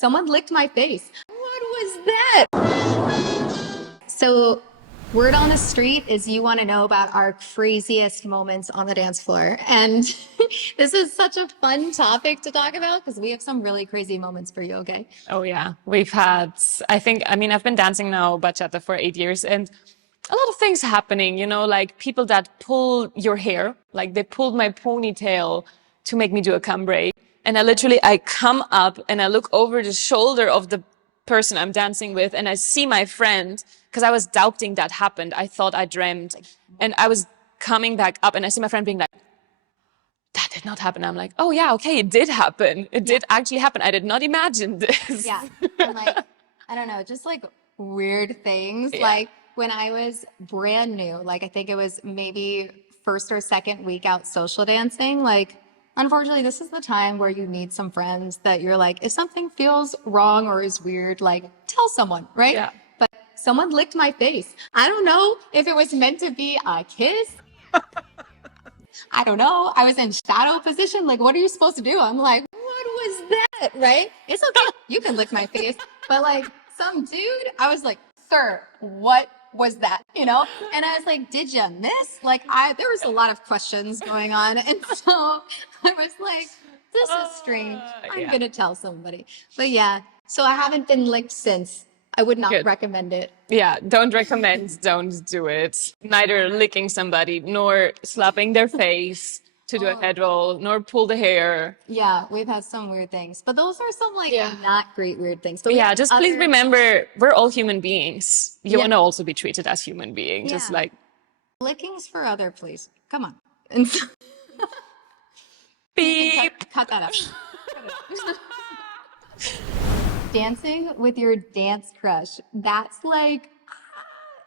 someone licked my face. What was that? So, word on the street is you want to know about our craziest moments on the dance floor. And this is such a fun topic to talk about because we have some really crazy moments for you, okay? Oh yeah, we've had, I've been dancing now bachata for 8 years, and a lot of things happening, like people that pull your hair, like they pulled my ponytail to make me do a cambray. And I come up and I look over the shoulder of the person I'm dancing with, and I see my friend, because I was doubting that happened. I thought I dreamt, and I was coming back up and I see my friend being like, that did not happen. I'm like, oh yeah, okay, it did happen. It did actually happen. I did not imagine this. Yeah. And I don't know, just like weird things. Yeah. Like when I was brand new, like I think it was maybe first or second week out social dancing, like unfortunately, this is the time where you need some friends that you're like, if something feels wrong or is weird, like tell someone, right? Yeah. But someone licked my face. I don't know if it was meant to be a kiss. I don't know. I was in shadow position. Like, what are you supposed to do? I'm like, what was that? Right? It's okay. You can lick my face. But like some dude, I was like, sir, what was that? And I was like, did you miss? Like there was a lot of questions going on. And so I was like, this is strange. I'm going to tell somebody. But yeah, so I haven't been licked since. I would not recommend it. Yeah, don't recommend, don't do it. Neither licking somebody, nor slapping their face to do a head roll, nor pull the hair. Yeah, we've had some weird things. But those are some not great weird things. So yeah, just please remember, we're all human beings. You want to also be treated as human beings. Just like... lickings for other, please. Come on. And beep. Cut that out. Dancing with your dance crush. That's like,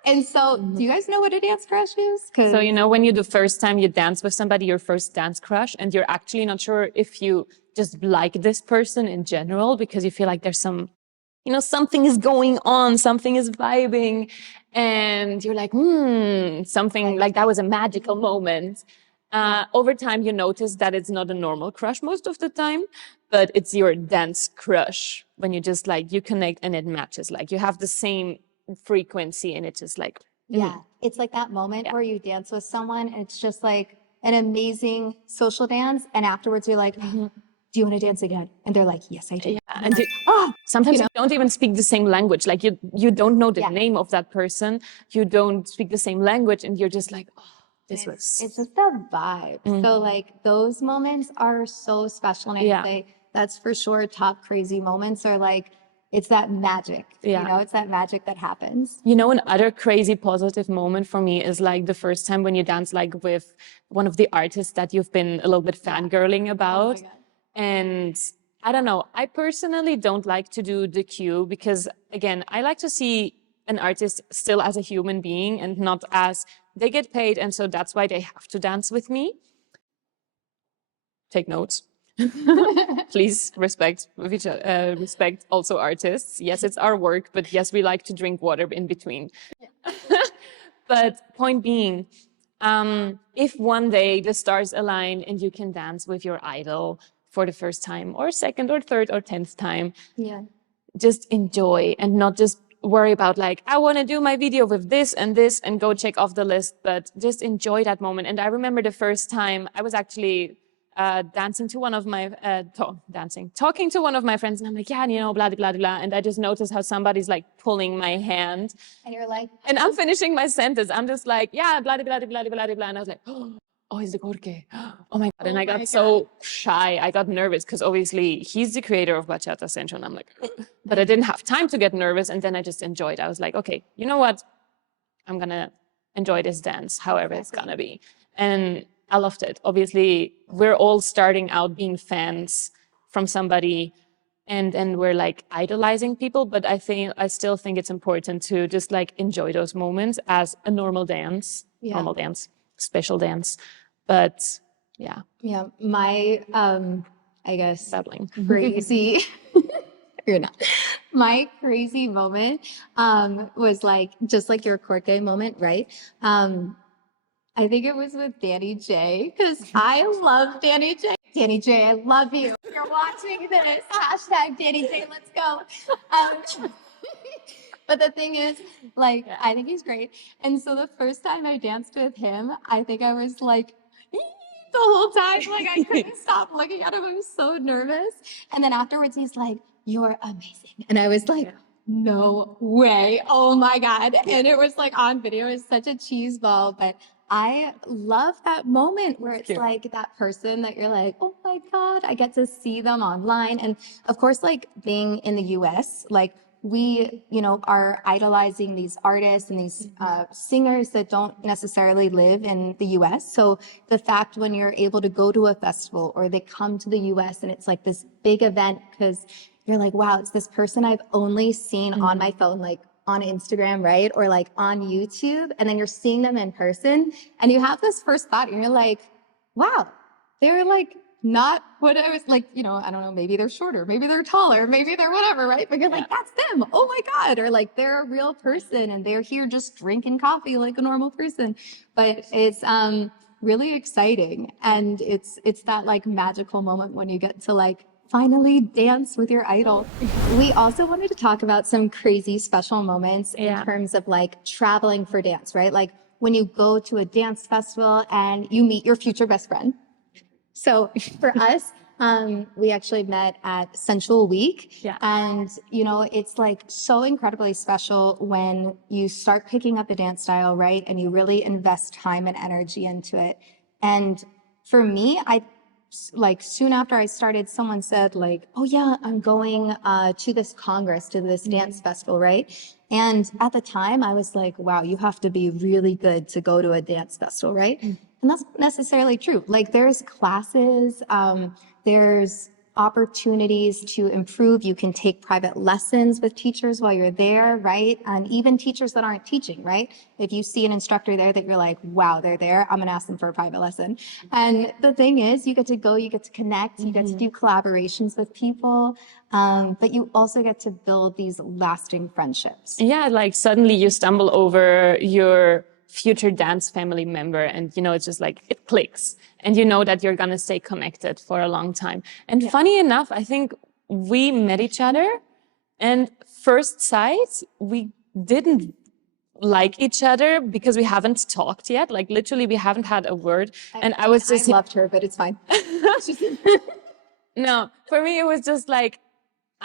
and so do you guys know what a dance crush is? So, when the first time you dance with somebody, your first dance crush, and you're actually not sure if you just like this person in general, because you feel like there's some, something is going on, something is vibing, and you're like, something like that was a magical moment. Over time, you notice that it's not a normal crush most of the time, but it's your dance crush when you just you connect and it matches. Like you have the same frequency and it's just like... Yeah, it's like that moment where you dance with someone and it's just like an amazing social dance. And afterwards you're like, do you want to dance again? And they're like, yes, I do. Yeah. And sometimes you don't even speak the same language. Like you don't know the name of that person. You don't speak the same language and you're just like, oh. It's just a vibe. So like those moments are so special. And I say that's for sure top crazy moments are like, it's that magic. It's that magic that happens. Another crazy positive moment for me is like the first time when you dance with one of the artists that you've been a little bit fangirling about. Oh my God. And I don't know, I personally don't like to do the cue because again, I like to see an artist still as a human being and not as they get paid and so that's why they have to dance with me. Take notes. Please respect also artists. Yes, it's our work, but yes, we like to drink water in between. But point being, if one day the stars align and you can dance with your idol for the first time or second or third or 10th time, just enjoy and not just worry about like, I want to do my video with this and go check off the list, but just enjoy that moment. And I remember the first time I was actually talking to one of my friends and I'm like, blah, blah, blah. And I just noticed how somebody's like pulling my hand. And you're like, and I'm finishing my sentence. I'm just like, yeah, blah, blah, blah, blah, blah, blah. And I was like, oh, he's the Jorge. Oh my God. And I got so shy. I got nervous because obviously he's the creator of Bachata Central. And I'm like, but I didn't have time to get nervous. And then I just enjoyed. I was like, okay, you know what? I'm going to enjoy this dance, however it's going to be. And I loved it. Obviously, we're all starting out being fans from somebody and we're like idolizing people. But I still think it's important to just like enjoy those moments as a normal dance, special dance. But yeah. Yeah. My, I guess, babbling. Crazy. You're not. My crazy moment was like, just like your Corte moment, right? I think it was with Danny J, because I love Danny J. Danny J, I love you. If you're watching this, hashtag Danny J, let's go. But the thing is, like, I think he's great. And so the first time I danced with him, I think I was like, the whole time, like I couldn't stop looking at him. I was so nervous. And then afterwards, he's like, "You're amazing." And I was like, no way. Oh my God. And it was like on video. It was such a cheese ball. But I love that moment where it's like that person that you're like, oh my God, I get to see them online. And of course, like being in the US, like we, are idolizing these artists and these singers that don't necessarily live in the US. So the fact when you're able to go to a festival or they come to the US and it's like this big event because you're like, wow, it's this person I've only seen on my phone, like on Instagram, right? Or like on YouTube. And then you're seeing them in person and you have this first thought and you're like, wow, they're like not what I was like, I don't know, maybe they're shorter, maybe they're taller, maybe they're whatever, right? But you're like, that's them. Oh my God. Or like they're a real person and they're here just drinking coffee like a normal person. But it's really exciting. And it's that like magical moment when you get to like finally dance with your idol. We also wanted to talk about some crazy special moments in terms of like traveling for dance, right? Like when you go to a dance festival and you meet your future best friend. So for us, we actually met at Sensual Week. And, it's like so incredibly special when you start picking up a dance style, right? And you really invest time and energy into it. And for me, like soon after I started, someone said like, oh yeah, I'm going to this Congress, to this dance festival, right? And at the time I was like, wow, you have to be really good to go to a dance festival, right? And that's not necessarily true. Like there's classes, there's opportunities to improve. You can take private lessons with teachers while you're there, right? And even teachers that aren't teaching, right? If you see an instructor there that you're like, wow, they're there, I'm gonna ask them for a private lesson. And the thing is, you get to go, you get to connect, you get to do collaborations with people, but you also get to build these lasting friendships. Yeah, like suddenly you stumble over your future dance family member and it's just like it clicks and you know that you're gonna stay connected for a long time. And funny enough, I think we met each other and first sight we didn't like each other because we haven't talked yet, like literally we haven't had a word. And I was just I loved her, but it's fine. No, for me it was just like,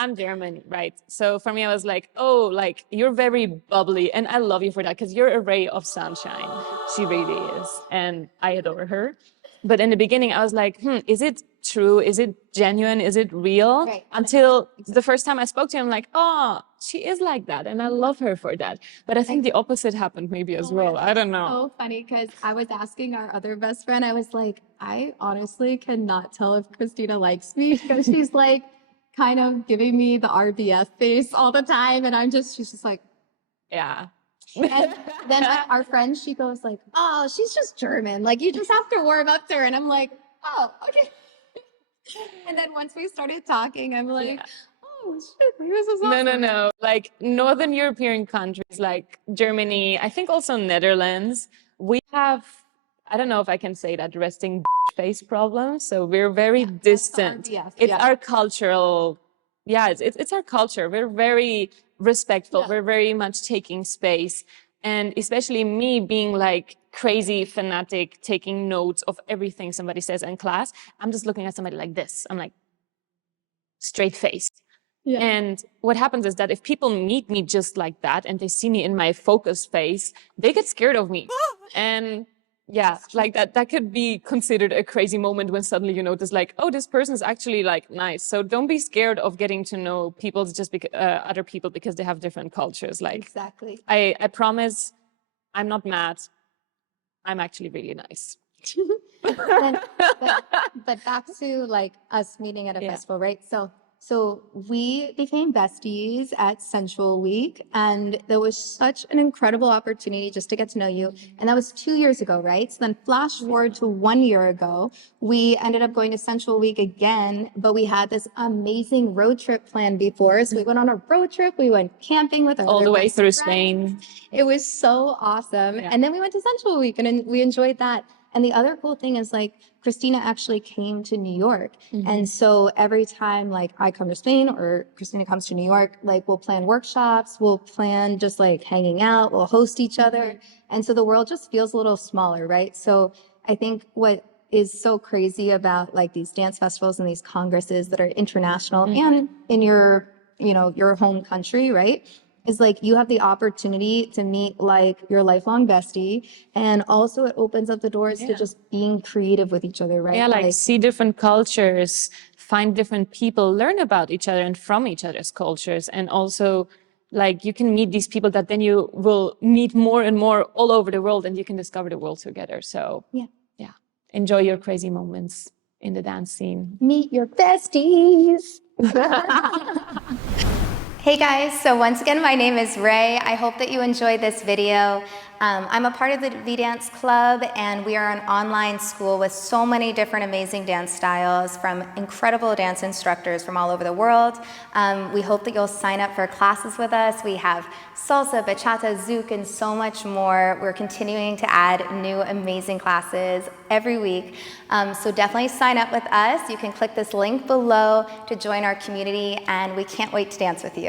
I'm German, right? So for me, I was like, oh, like you're very bubbly and I love you for that because you're a ray of sunshine. She really is. And I adore her. But in the beginning, I was like, is it true? Is it genuine? Is it real? Right. Until the first time I spoke to him, I'm like, oh, she is like that. And I love her for that. But I think the opposite happened maybe as well. I don't know. So funny because I was asking our other best friend, I was like, I honestly cannot tell if Christina likes me because she's like, kind of giving me the RBF face all the time. And she's just like, yeah. And then our friend, she goes like, oh, she's just German. Like you just have to warm up to her. And I'm like, oh, okay. And then once we started talking, I'm like, oh shit, this is awesome. No. Like Northern European countries like Germany, I think also Netherlands, we have, I don't know if I can say that, resting face problem. So we're very distant. It's our cultural, it's our culture. We're very respectful. We're very much taking space. And especially me being like crazy fanatic, taking notes of everything somebody says in class, I'm just looking at somebody like this. I'm like, straight face. And what happens is that if people meet me just like that and they see me in my focus face, they get scared of me. And like that could be considered a crazy moment when suddenly you notice like, oh, this person is actually like nice. So don't be scared of getting to know people just other people because they have different cultures. Like exactly. I promise I'm not mad. I'm actually really nice. but back to like us meeting at a festival, right? So we became besties at Sensual Week, and there was such an incredible opportunity just to get to know you. And that was 2 years ago, right? So then flash forward to 1 year ago, we ended up going to Sensual Week again, but we had this amazing road trip planned before. So we went on a road trip. We went camping with our all the way through friends. Spain. It was so awesome. And then we went to Sensual Week and we enjoyed that. And the other cool thing is like Christina actually came to New York. And so every time like I come to Spain or Christina comes to New York, like we'll plan workshops, we'll plan just like hanging out, we'll host each other. And so the world just feels a little smaller, right? So I think what is so crazy about like these dance festivals and these congresses that are international and in your, you know, your home country, right? Is like you have the opportunity to meet like your lifelong bestie, and also it opens up the doors to just being creative with each other, right? Yeah, like see different cultures, find different people, learn about each other and from each other's cultures, and also like you can meet these people that then you will meet more and more all over the world, and you can discover the world together. So yeah, enjoy your crazy moments in the dance scene. Meet your besties. Hey guys, so once again, my name is Ray. I hope that you enjoyed this video. I'm a part of the VdanceClub, and we are an online school with so many different amazing dance styles from incredible dance instructors from all over the world. We hope that you'll sign up for classes with us. We have salsa, bachata, zouk, and so much more. We're continuing to add new amazing classes every week. So definitely sign up with us. You can click this link below to join our community, and we can't wait to dance with you.